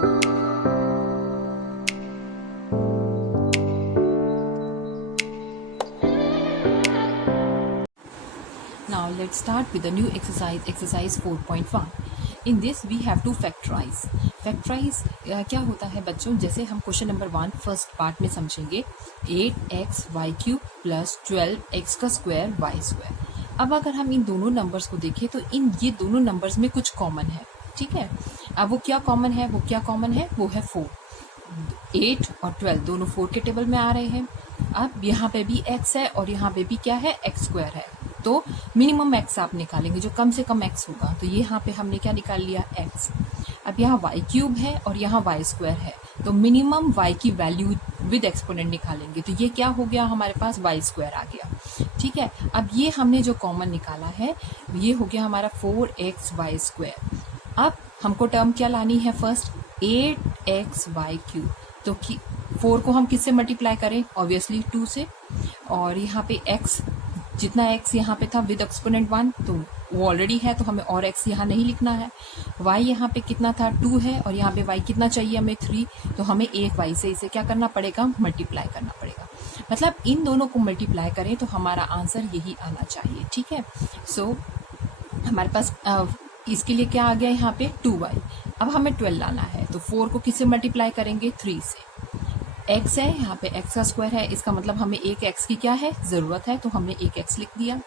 Now let's start with the new exercise 4.1. In this we have to factorize. Factorize क्या होता है बच्चों, जैसे हम क्वेश्चन नंबर 1 फर्स्ट पार्ट में समझेंगे 8xy³ प्लस 12x² अब अगर हम इन दोनों नंबर्स को देखें तो ये दोनों नंबर्स में कुछ कॉमन है, ठीक है। अब वो क्या कॉमन है, वो है 4। 8 और 12 दोनों 4 के टेबल में आ रहे हैं। अब यहाँ पे भी x है और यहाँ पे भी क्या है, x² है। तो मिनिमम x आप निकालेंगे, जो कम से कम x होगा। तो ये यहाँ पे हमने क्या निकाल लिया, x। अब यहाँ y³ है और यहाँ y² है, तो मिनिमम y की वैल्यू विद एक्सपोनेंट निकालेंगे। तो ये क्या हो गया, हमारे पास y² आ गया, ठीक है। अब ये हमने जो कॉमन निकाला है ये हो गया हमारा 4xy²। अब हमको टर्म क्या लानी है, फर्स्ट 8xy³। तो 4 को हम किससे मल्टीप्लाई करें, ऑब्वियसली 2 से। और यहाँ पे x, जितना x यहाँ पे था विद एक्सपोनेंट 1, तो वो ऑलरेडी है, तो हमें और x यहाँ नहीं लिखना है। y यहाँ पे कितना था, 2 है, और यहाँ पे y कितना चाहिए हमें, 3। तो हमें एक y से इसे क्या करना पड़ेगा, मल्टीप्लाई करना पड़ेगा। मतलब इन दोनों को मल्टीप्लाई करें तो हमारा आंसर यही आना चाहिए, ठीक है। सो हमारे पास इसके लिए क्या आ गया, यहाँ पे 2y। अब हमें 12 लाना है, तो 4 को किससे मल्टीप्लाई करेंगे, 3 से। x है, यहाँ पे x² है, इसका मतलब हमें एक x की क्या है, ज़रूरत है, तो हमने एक x लिख दिया।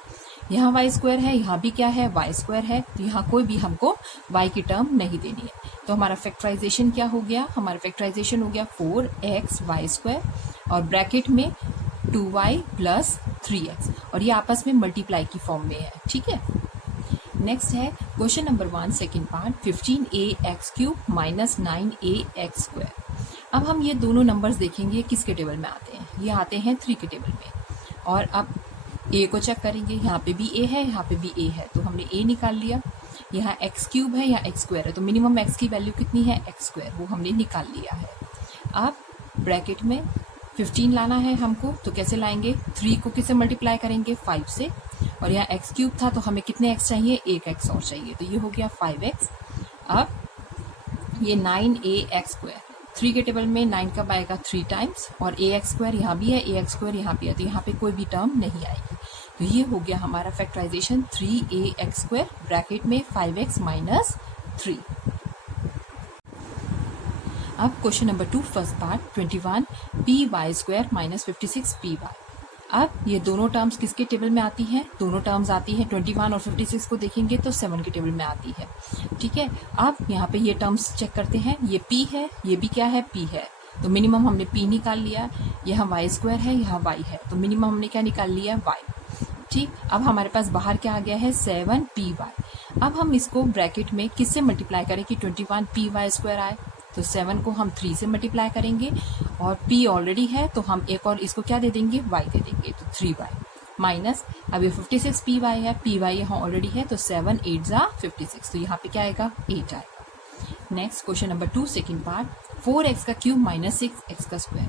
यहाँ y² है, यहाँ भी क्या है, y² है, तो यहाँ कोई भी हमको y की टर्म नहीं देनी है। तो हमारा फैक्टराइजेशन क्या हो गया, हमारा फैक्टराइजेशन हो गया 4xy² और ब्रैकेट में 2y प्लस 3x, और ये आपस में मल्टीप्लाई की फॉर्म में है, ठीक है। नेक्स्ट है question number 1 second part 15ax³ minus 9ax²। अब हम ये दोनों नंबर्स देखेंगे किसके टेबल में आते हैं, ये आते हैं 3 के टेबल में। और अब a को चेक करेंगे, यहाँ पे भी a है, यहाँ पे भी a है, तो हमने a निकाल लिया। यहाँ x³ है, यहाँ x² है, तो मिनिमम x की वैल्यू कितनी है, x², वो हमने निकाल लिया है। अब ब्रैकेट में 15 लाना है हमको, तो कैसे लाएंगे, 3 को किससे मल्टीप्लाई करेंगे, 5 से। और यहाँ x³ था, तो हमें कितने x चाहिए, एक x और चाहिए, तो ये हो गया 5x। अब ये 9ax², 3 के टेबल में 9 कब आएगा, 3 टाइम्स, और ax² यहाँ भी है, ax² यहाँ भी है, तो यहाँ पे कोई भी टर्म नहीं आएगी। तो ये हो गया हमारा फैक्टराइजेशन 3ax² ब्रैकेट में 5x माइनस 3। अब question number 2 first part 21py² minus 56py। अब ये दोनों टर्म्स किसके टेबल में आती हैं, दोनों टर्म्स आती हैं 21 और 56 को देखेंगे तो 7 के टेबल में आती है, ठीक है। अब यहाँ पे ये टर्म्स चेक करते हैं, ये p है, ये भी क्या है, p है, तो मिनिमम हमने p निकाल लिया। यहाँ y² है, यहाँ y है, तो मिनिमम हमने क्या निकाल लिया, y, ठीक। अब हमारे पास बाहर क्या आ गया है, 7py। अब हम इसको ब्रैकेट में किससे मल्टीप्लाई करें कि 21py² आए, तो 7 को हम 3 से मल्टीप्लाई करेंगे, और p ऑलरेडी है, तो हम एक और इसको क्या दे देंगे, y दे देंगे, तो 3y माइनस, अब ये 56py है, py यहाँ ऑलरेडी है, तो 7 8 जा 56, तो यहाँ पे क्या आएगा, 8 आएगा। Next question number 2 second part 4x³ minus 6x²।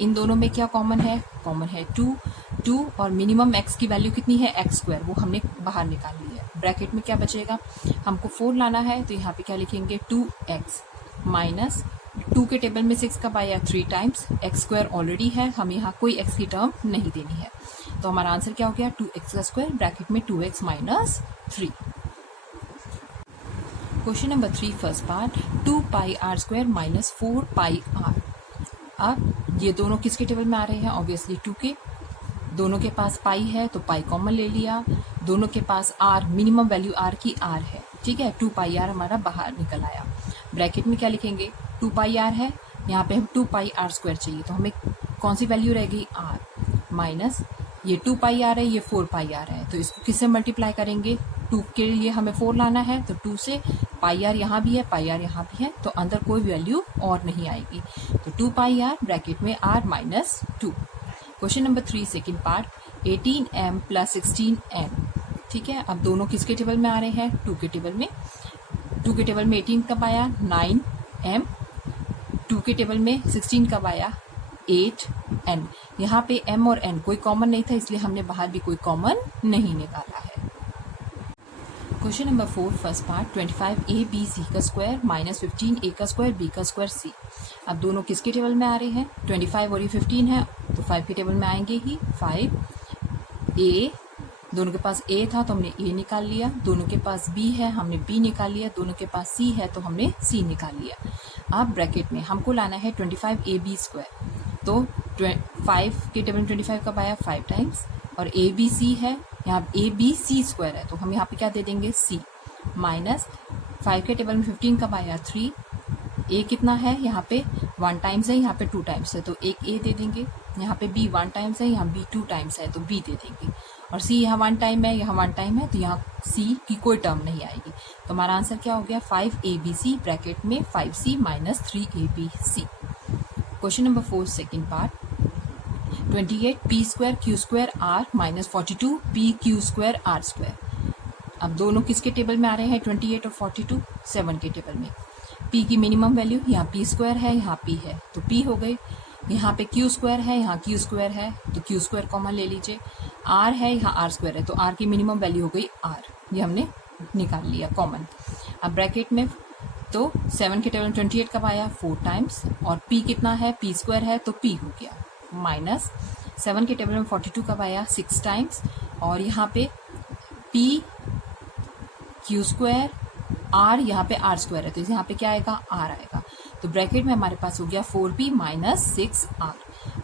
इन दोनों में क्या कॉमन है, 2 और मिनिमम x की वैल्यू कितनी है, x², वो हमने बाहर निकाल ली है। ब्रैकेट में क्या बचेगा, हमको 4 लाना है, तो यहाँ पे क्या लिखेंगे, 2x माइनस 2 के टेबल में 6 कब आया, 3 टाइम्स, x² ऑलरेडी है, हमें यहाँ कोई x की टर्म नहीं देनी है। तो हमारा आंसर क्या हो गया, 2x² ब्रैकेट में 2x minus 3। Question number 3 first part 2πr² minus 4πr। अब ये दोनों किसके टेबल में आ रहे हैं, ऑब्वियसली 2 के। दोनों के पास पाई है, तो पाई कॉमन ले लिया। दोनों के पास r, मिनिमम वैल्यू r की r है, ठीक है, 2πr हमारा बाहर निकल आया। ब्रैकेट में क्या लिखेंगे, 2πr है, यहाँ पे हम 2πr² चाहिए, तो हमें कौन सी वैल्यू रहेगी, r माइनस ये 2πr है, ये 4πr है, तो इसको किससे मल्टीप्लाई करेंगे, 2 के लिए हमें 4 लाना है, तो 2 से, πr यहाँ भी है, πr यहाँ भी है, तो अंदर कोई वैल्यू और नहीं आएगी, तो 2πr ब्रैकेट में r minus 2। Question number 3 second part 18m plus 16n, ठीक है। अब दोनों किसके टेबल में आ रहे हैं, 2 के टेबल में। 2 के टेबल में 18 कब आया, 9m, 2 के टेबल में 16 कब आया, 8n। यहाँ पे m और n कोई कॉमन नहीं था, इसलिए हमने बाहर भी कोई कॉमन नहीं निकाला है। Question number 4 first part 25ab का स्क्वायर माइनस 15a का स्क्वायर b का स्क्वायर c। अब दोनों किसके टेबल में आ रहे हैं? 25 और ये 15 है तो 5 के टेबल में आएंगे ही। 5a, दोनों के पास a था तो हमने a निकाल लिया, दोनों के पास b है हमने b निकाल लिया, दोनों के पास c है तो हमने c निकाल लिया। अब ब्रैकेट में हमको लाना है 25ab स्क्वायर, तो 5 के टेबल में 25 कब आया? 5 टाइम्स, और abc है यहाँ abc स्क्वायर है तो हम यहाँ पे क्या दे देंगे? c माइनस 5 के टेबल में 15 कब आया? 3। a कितना है? यहाँ पे 1 टाइम्स है, यहाँ पे 2 टाइम्स है तो एक a दे देंगे। यहाँ पे b 1 टाइम्स है, यहाँ b 2 टाइम्स है तो b दे देंगे। और c यहाँ 1 टाइम है, यहाँ 1 टाइम है तो यहाँ c की कोई टर्म नहीं आएगी। तो हमारा आंसर क्या हो गया? 5abc ब्रैकेट में 5c minus 3abc। Question number 4 second part 28p square q square r minus 42p q square r square. अब दोनों किसके टेबल में आ रहे हैं? 28 और 42 7 के टेबल में। p की मिनिमम वैल्यू यहाँ p स्क्वायर है, यहाँ p है तो p हो गई। यहाँ पे q स्क्वायर है, यहाँ q स्क्वायर है तो q स्क्वायर कॉमन ले लीजिए। r है, यहाँ r स्क्वायर है तो r की मिनिमम वैल्यू हो गई r, ये हमने निकाल लिया कॉमन। अब ब्रैकेट में तो 7 के टेबल में 28 कब आया? 4 टाइम्स, और p कितना है? p स्क्वायर है तो p हो गया माइनस 7 के टेबल में 42 कब आया? 6 टाइम्स, और यहाँ पे p q स्क्वायर r, यहाँ पे r स्क्वायर है तो यहाँ पे क्या आएगा? r आएगा। तो ब्रैकेट में हमारे पास हो गया 4p माइनस 6r।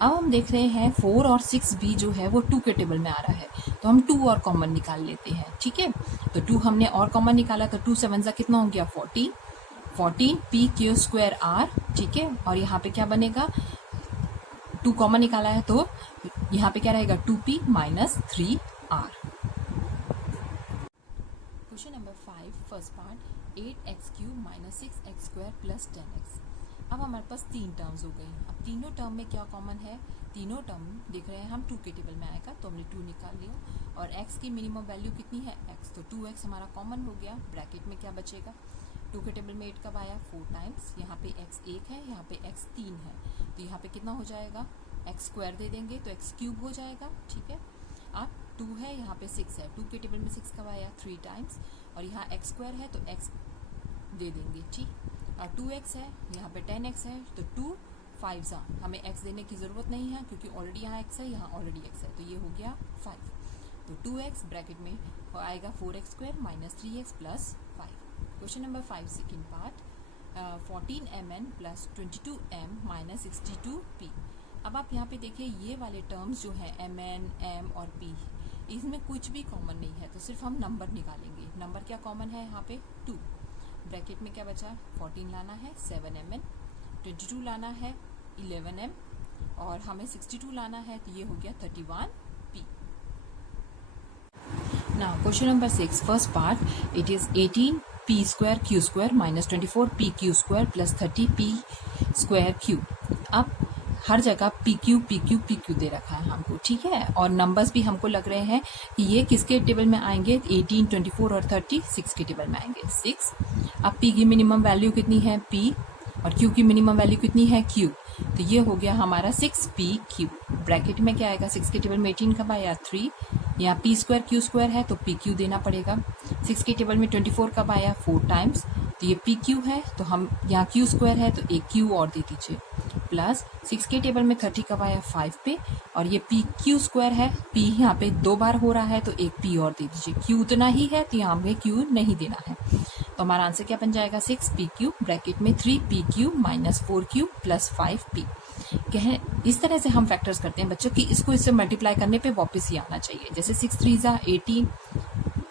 अब हम देख रहे हैं 4 और 6b जो है वो 2 के टेबल में आ रहा है तो हम 2 और कॉमन निकाल लेते हैं, ठीक है। तो 2 हमने और कॉमन निकाला तो 2 7 जा कितना हो गया? 14p q स्क्वायर r, ठीक है। और यहाँ पे क्या बनेगा? 2 कॉमन निकाला है तो यहाँ पे क्या रहेगा? 2p minus 3r। Question number 5 first part 8x cube minus 6x square plus 10x। अब हमारे पास 3 टर्म्स हो गई। अब तीनों टर्म में क्या कॉमन है? तीनों टर्म देख रहे हैं हम 2 के टेबल में आएगा तो हमने 2 निकाल लिया। और x की मिनिमम वैल्यू कितनी है? x, तो 2x हमारा कॉमन हो गया। ब्रैकेट में क्या बचेगा? 2 के टेबल में 8 कब आया? 4 टाइम्स, यहाँ पे x 1 है, यहाँ पे x 3 है तो यहाँ पे कितना हो जाएगा? x स्क्वायर दे देंगे तो x क्यूब हो जाएगा, ठीक है। अब 2 है, यहाँ पे 6 है, 2 के टेबल में 6 कब आया? 3 टाइम्स, और यहाँ x स्क्वायर है तो x दे देंगे, ठीक। और 2x है, यहाँ पे 10x है तो 2 5 हमें x देने की ज़रूरत नहीं है क्योंकि ऑलरेडी यहाँ x है, यहाँ ऑलरेडी x है तो ये हो गया 5। तो 2x ब्रैकेट में आएगा 4x square minus 3x plus 5। Question number 5 second part 14mn plus 22m minus 62p। अब आप यहाँ पे देखिए ये वाले टर्म्स जो हैं mn, m और p, इसमें कुछ भी कॉमन नहीं है तो सिर्फ हम नंबर निकालेंगे। नंबर क्या कॉमन है? यहाँ पे 2। ब्रैकेट में क्या बचा? 14 लाना है 7mn, 22 लाना है 11m और हमें 62 लाना है तो ये हो गया 31p। Now question number 6 first part it is 18p square q square minus 24p q square plus 30p square q। अब हर जगह पी क्यू दे रखा है हमको, ठीक है। और नंबर्स भी हमको लग रहे हैं कि ये किसके टेबल में आएंगे? 18, 24 और 36 के टेबल में आएंगे 6। अब पी की मिनिमम वैल्यू कितनी है? पी, और क्यू की मिनिमम वैल्यू कितनी है? क्यू। तो ये हो गया हमारा 6p क्यू। ब्रैकेट में क्या आएगा? 6 के टेबल में 18 कब आया? 3। यहाँ पी स्क्वायर क्यू स्क्वायर है तो पी क्यू देना पड़ेगा। 6 के टेबल में 24 कब आया? 4 टाइम्स, तो ये पी क्यू है तो हम यहाँ क्यू स्क्वायर है तो एक क्यू और दे दीजिए। प्लस 6 के टेबल में 30 कब आया? 5 पे, और ये पी क्यू स्क्वायर है, पी यहाँ पे 2 बार हो रहा है तो एक पी और दे दीजिए। क्यू उतना ही है तो यहाँ पे क्यू नहीं देना है। तो हमारा आंसर क्या बन जाएगा? 6p क्यू ब्रैकेट में 3p Q minus 4q plus 5p। कहें इस तरह से हम फैक्टर्स करते हैं बच्चों कि इसको इससे मल्टीप्लाई करने पे वापस ही आना चाहिए। जैसे 6 3 18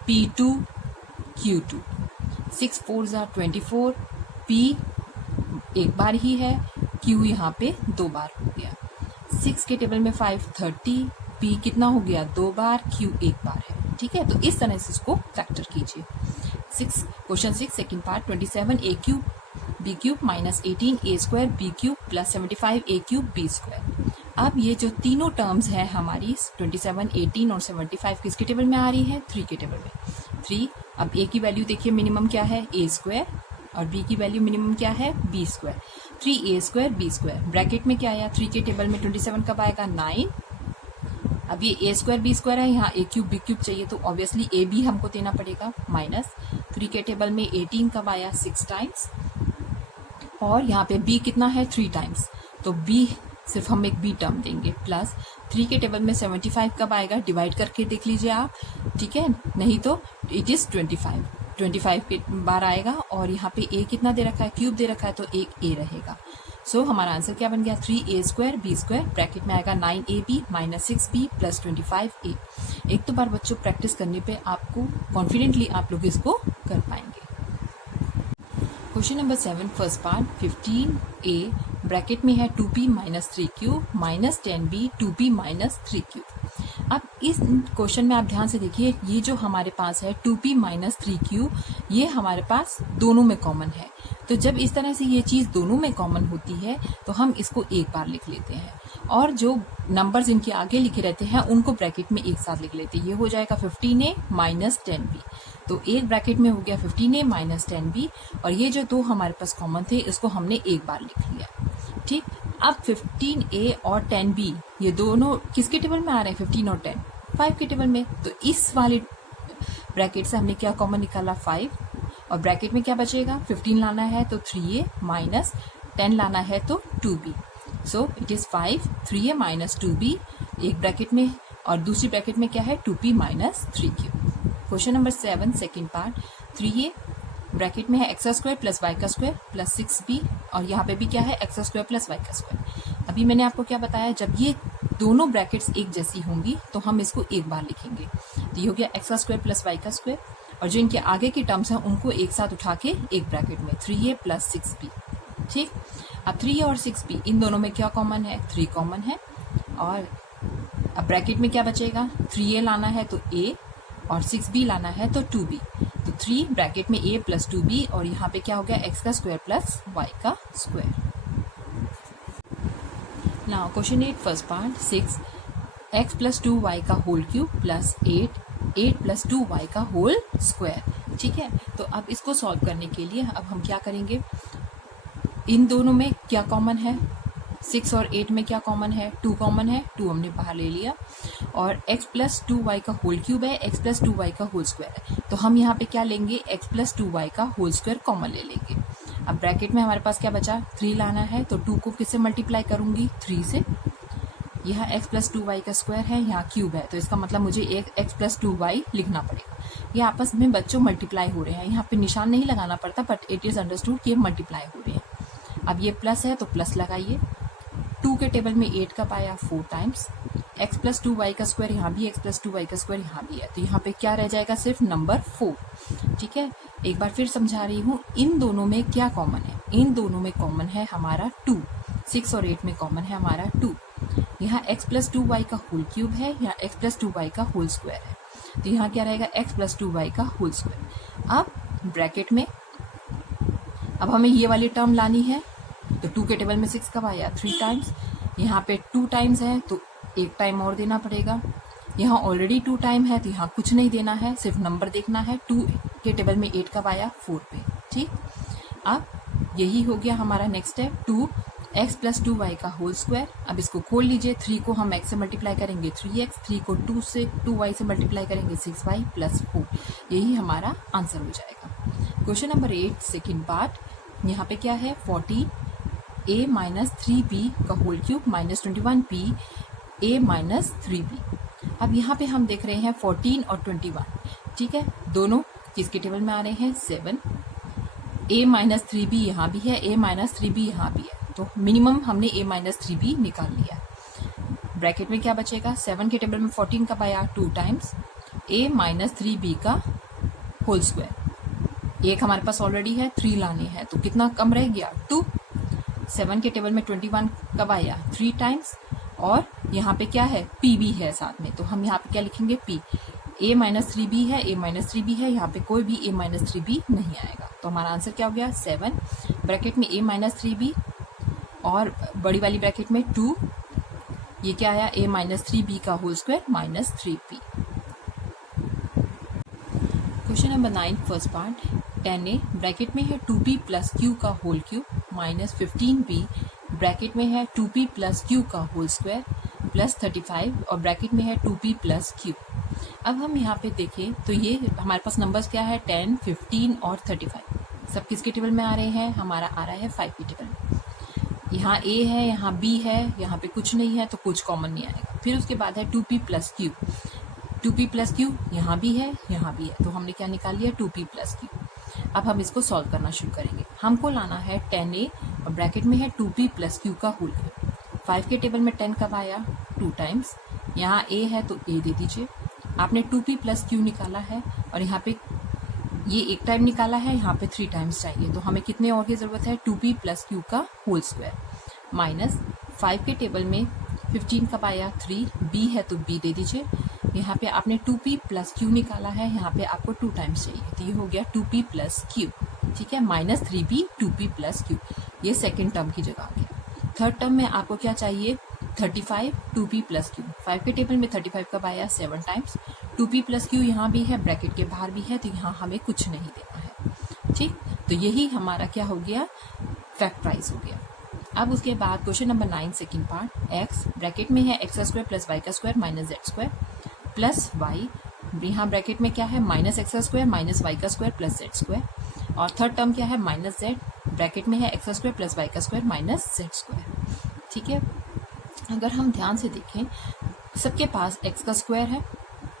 p2 q2, 6 4 24 p एक बार ही है, q यहाँ पे 2 बार हो गया। 6 के टेबल में 5 30, p कितना हो गया? 2 बार, q एक बार है, ठीक है। तो इस तरह से इसको फैक्टर कीजिए। Question 6 second part 27a cube b cube minus 18a square b cube plus 75a cube b square. अब ये जो तीनों टर्म्स हैं हमारी 27, 18 और 75 किसके टेबल में आ रही है? 3 के टेबल में। 3, अब a की वैल्यू देखिए मिनिमम क्या है? a स्क्वायर, और b की वैल्यू मिनिमम क्या है? b square. 3a square b square bracket में क्या आया? 3 के टेबल में 27 कब आएगा? 9, अब ये ए स्क्वायर बी स्क्वायर है, यहाँ ए क्यूब बी क्यूब चाहिए, तो ऑब्वियसली ए बी हमको देना पड़ेगा। माइनस 3 के टेबल में 18 कब आया 6 टाइम्स, और यहाँ पे b कितना है 3 टाइम्स, तो b सिर्फ हम एक b टर्म देंगे। प्लस 3 के टेबल में 75 कब आएगा, डिवाइड करके देख लीजिए आप, ठीक है, नहीं तो इट इज 25 के बार आएगा। और यहाँ पे a कितना दे रखा है, क्यूब दे रखा है, तो एक a रहेगा। सो हमारा आंसर क्या बन गया 3a square b square, bracket में आएगा 9ab minus 6b plus 25a। एक तो बार बच्चों प्रैक्टिस करने पे आपको कॉन्फिडेंटली आप लोग इसको कर पाएंगे। Question number 7 first part 15a bracket में है 2p minus 3q minus 10b 2p minus 3q। अब इस क्वेश्चन में आप ध्यान से देखिए, ये जो हमारे पास है 2p माइनस 3q, ये हमारे पास दोनों में कॉमन है। तो जब इस तरह से ये चीज़ दोनों में कॉमन होती है तो हम इसको एक बार लिख लेते हैं, और जो नंबर्स इनके आगे लिखे रहते हैं उनको ब्रैकेट में एक साथ लिख लेते हैं। ये हो जाएगा 15a माइनस 10b, तो एक ब्रैकेट में हो गया 15a माइनस 10b, और ये जो दो हमारे पास कॉमन थे इसको हमने एक बार लिख लिया। ठीक, अब 15a और 10b ये दोनों किसके टेबल में आ रहे हैं, 15 और 10 5 के टेबल में। तो इस वाले ब्रैकेट से हमने क्या कॉमन निकाला 5, और ब्रैकेट में क्या बचेगा 15 लाना है तो 3a माइनस 10 लाना है तो 2b। So it is 5 3a minus 2b एक ब्रैकेट में, और दूसरी ब्रैकेट में क्या है 2p minus 3q। Question number 7 second part 3a bracket में है एक्स स्क्वायर प्लस वाई का स्क्वायर प्लस 6b, और यहाँ पे भी क्या है एक्स स्क्वायर प्लस वाई का स्क्वायर। अभी मैंने आपको क्या बताया, जब ये दोनों ब्रैकेट्स एक जैसी होंगी तो हम इसको एक बार लिखेंगे। तो ये हो गया एक्स स्क्वायर प्लस वाई का स्क्वायर, और जो इनके आगे की टर्म्स हैं उनको एक साथ उठा के एक ब्रैकेट में 3a प्लस 6b। ठीक, अब 3a और 6b इन दोनों में क्या कॉमन है, 3 कॉमन है, और अब ब्रैकेट में क्या बचेगा 3a लाना है तो a, और 6b लाना है तो 2b। तो 3 ब्रैकेट में a प्लस 2b, और यहाँ पे क्या हो गया एक्स का स्क्वायर प्लस वाई का square. Now question 8 first part 6 x plus 2y का whole cube plus 8 plus 2y का होल स्क्वायर। ठीक है, तो अब इसको सॉल्व करने के लिए अब हम क्या करेंगे, इन दोनों में क्या कॉमन है, 6 और 8 में क्या कॉमन है, 2 कॉमन है, 2 हमने बाहर ले लिया, और x प्लस 2y का होल क्यूब है, x प्लस 2y का होल स्क्वायर है, तो हम यहाँ पे क्या लेंगे x प्लस 2y का होल स्क्वायर कॉमन ले लेंगे। अब ब्रैकेट में हमारे पास क्या बचा 3 लाना है, तो 2 को किससे मल्टीप्लाई करूंगी 3 से, यहाँ x प्लस 2y का स्क्वायर है, यहाँ क्यूब है, तो इसका मतलब मुझे एक x प्लस 2y लिखना पड़ेगा। ये आपस में बच्चों मल्टीप्लाई हो रहे हैं, यहाँ पे निशान नहीं लगाना पड़ता, बट इट इज अंडरस्टूड कि ये मल्टीप्लाई हो रहे हैं। अब ये प्लस है तो प्लस लगाइए, 2 के टेबल में 8 कब आया 4 टाइम्स, x प्लस 2y का स्क्वायर यहाँ भी, x प्लस 2y का स्क्वायर यहाँ भी है, तो यहाँ पे क्या रह जाएगा सिर्फ नंबर 4। ठीक है, एक बार फिर समझा रही हूँ, इन दोनों में क्या कॉमन है, इन दोनों में कॉमन है हमारा 2, 6 और 8 में कॉमन है हमारा 2। यहाँ x प्लस 2y का होल क्यूब है, यहाँ x प्लस 2y का होल स्क्वायर है, तो यहाँ क्या रहेगा x प्लस 2y का होल स्क्वायर। अब ब्रैकेट में अब हमें ये वाली टर्म लानी है, तो 2 के टेबल में 6 कब आया 3 टाइम्स, यहाँ पे 2 टाइम्स है तो 1 टाइम और देना पड़ेगा, यहाँ ऑलरेडी 2 टाइम है तो यहाँ कुछ नहीं देना है, सिर्फ नंबर देखना है। 2 के टेबल में 8 कब आया 4 पे। ठीक, अब यही हो गया हमारा next step 2 x plus 2y का होल स्क्वायर। अब इसको खोल लीजिए, 3 को हम x से मल्टीप्लाई करेंगे 3x, 3 को 2y से मल्टीप्लाई करेंगे 6y प्लस 4, यही हमारा आंसर हो जाएगा। क्वेश्चन नंबर 8 सेकेंड पार्ट, यहाँ पे क्या है 40a माइनस 3b का whole cube minus 21b a minus 3b। अब यहाँ पे हम देख रहे हैं 14 और 21, ठीक है, दोनों किसके टेबल में आ रहे हैं 7, a माइनस 3b यहाँ भी है, a माइनस 3b यहाँ भी है, तो मिनिमम हमने a माइनस 3b निकाल लिया। ब्रैकेट में क्या बचेगा 7 के टेबल में 14 कब आया 2 टाइम्स, a माइनस 3b का होल स्क्वायर, एक हमारे पास ऑलरेडी है 3 लाने हैं, तो कितना कम रह गया 2। 7 के टेबल में 21 कब आया 3 टाइम्स, और यहाँ पे क्या है p भी है साथ में, तो हम यहाँ पे क्या लिखेंगे p, a माइनस 3b है, a माइनस 3b है, यहाँ पे कोई भी a माइनस 3b नहीं आएगा, तो हमारा आंसर क्या हो गया 7, ब्रैकेट में a माइनस 3b और बड़ी वाली ब्रैकेट में 2, ये क्या आया a माइनस 3b का whole square minus 3p। Question number 9 first part 10a bracket में है 2p प्लस q का whole cube minus 15b bracket में है 2p प्लस q का होल स्क्वायर प्लस 35 और ब्रैकेट में है 2p प्लस q। अब हम यहाँ पे देखें तो ये हमारे पास नंबर्स क्या है 10, 15 और 35। सब किसके टेबल में आ रहे हैं? हमारा आ रहा है 5 के टेबल में। यहाँ a है, यहाँ b है, यहाँ पे कुछ नहीं है तो कुछ कॉमन नहीं आएगा। फिर उसके बाद है 2p plus q। 2p plus q यहाँ भी है, यहाँ भी है, तो हमने क्या निकाल लिया 2p प्लस q। अब हम इसको सॉल्व करना शुरू करेंगे। हमको लाना है 10a और ब्रैकेट में है 2p प्लस q का होल। 5 के टेबल में 10 कब आया? 2 टाइम्स। यहाँ a है तो a दे दीजिए। आपने 2p प्लस q निकाला है और यहाँ पे ये एक टाइम निकाला है, यहाँ पे 3 टाइम्स चाहिए, तो हमें कितने और की ज़रूरत है? 2p प्लस q का होल स्क्वायर। माइनस 5 के टेबल में 15 कब आया? 3। b है तो b दे दीजिए। यहाँ पे आपने 2p प्लस q निकाला है, यहाँ पे आपको 2 टाइम्स चाहिए, तो ये हो गया 2p प्लस q। ठीक है, minus 3p 2p plus q। ये सेकेंड टर्म की जगह आ गया। थर्ड टर्म में आपको क्या चाहिए? 35 2p प्लस q। 5 के टेबल में 35 कब आया? 7 टाइम्स। 2p प्लस q यहाँ भी है, ब्रैकेट के बाहर भी है, तो यहाँ हमें कुछ नहीं देना है। ठीक, तो यही हमारा क्या हो गया? फैक्टराइज हो गया। अब उसके बाद question number 9 second part. x bracket में है एक्स स्क्वायर प्लस वाई का square minus z square plus y, यहाँ ब्रैकेट में क्या है? Minus x square minus y का स्क्वायर प्लस जेड स्क्वायर। और थर्ड टर्म क्या है? माइनस जेड, ब्रैकेट में है एक्स स्क्वायर प्लस वाई का स्क्वायर माइनस जेड स्क्वायर। ठीक है, अगर हम ध्यान से देखें सबके पास x का स्क्वायर है,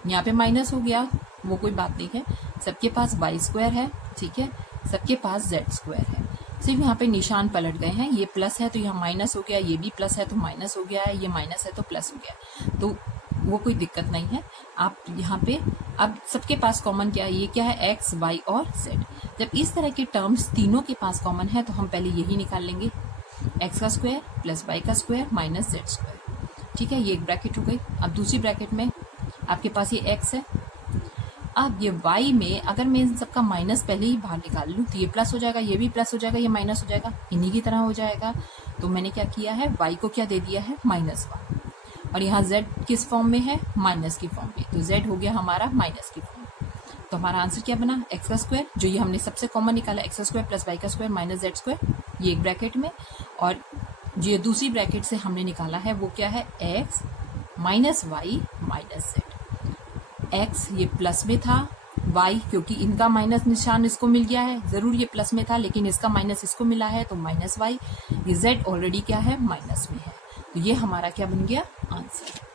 यहाँ पे माइनस हो गया, वो कोई बात नहीं है। सबके पास वाई स्क्वायर है, ठीक है, सबके पास जेड स्क्वायर है। सिर्फ यहाँ पे निशान पलट गए हैं, ये प्लस है तो यहाँ माइनस हो गया, ये भी प्लस है तो माइनस हो गया है, ये माइनस है तो प्लस हो गया, तो वो कोई दिक्कत नहीं है। आप यहाँ पे अब सबके पास कॉमन क्या है? ये क्या है? x, y और z। जब इस तरह के टर्म्स तीनों के पास कॉमन है तो हम पहले यही निकाल लेंगे, x का स्क्वायर प्लस y का स्क्वायर माइनस z स्क्वायर। ठीक है, ये एक ब्रैकेट हो गई। अब दूसरी ब्रैकेट में आपके पास ये x है। अब ये y में अगर मैं इन सबका माइनस पहले ही बाहर निकाल लूँ तो ये प्लस हो जाएगा, ये भी प्लस हो जाएगा, ये माइनस हो जाएगा, इन्हीं की तरह हो जाएगा। तो मैंने क्या किया है? y को क्या दे दिया है? -1। और यहाँ z किस फॉर्म में है? माइनस की फॉर्म में, तो z हो गया हमारा माइनस की फॉर्म में। तो हमारा आंसर क्या बना? एक्स का स्क्वायर, जो ये हमने सबसे कॉमन निकाला, एक्स स्क्वायर प्लस वाई का स्क्वायर माइनस जेड स्क्वायर, ये एक ब्रैकेट में। और जो दूसरी ब्रैकेट से हमने निकाला है वो क्या है? X minus y minus z. X ये प्लस में था, वाई क्योंकि इनका माइनस निशान इसको मिल गया है, जरूर ये प्लस में था लेकिन इसका माइनस इसको मिला है तो माइनस वाई। ये जेड ऑलरेडी क्या है? माइनस में है। तो ये हमारा क्या बन गया? आंसर।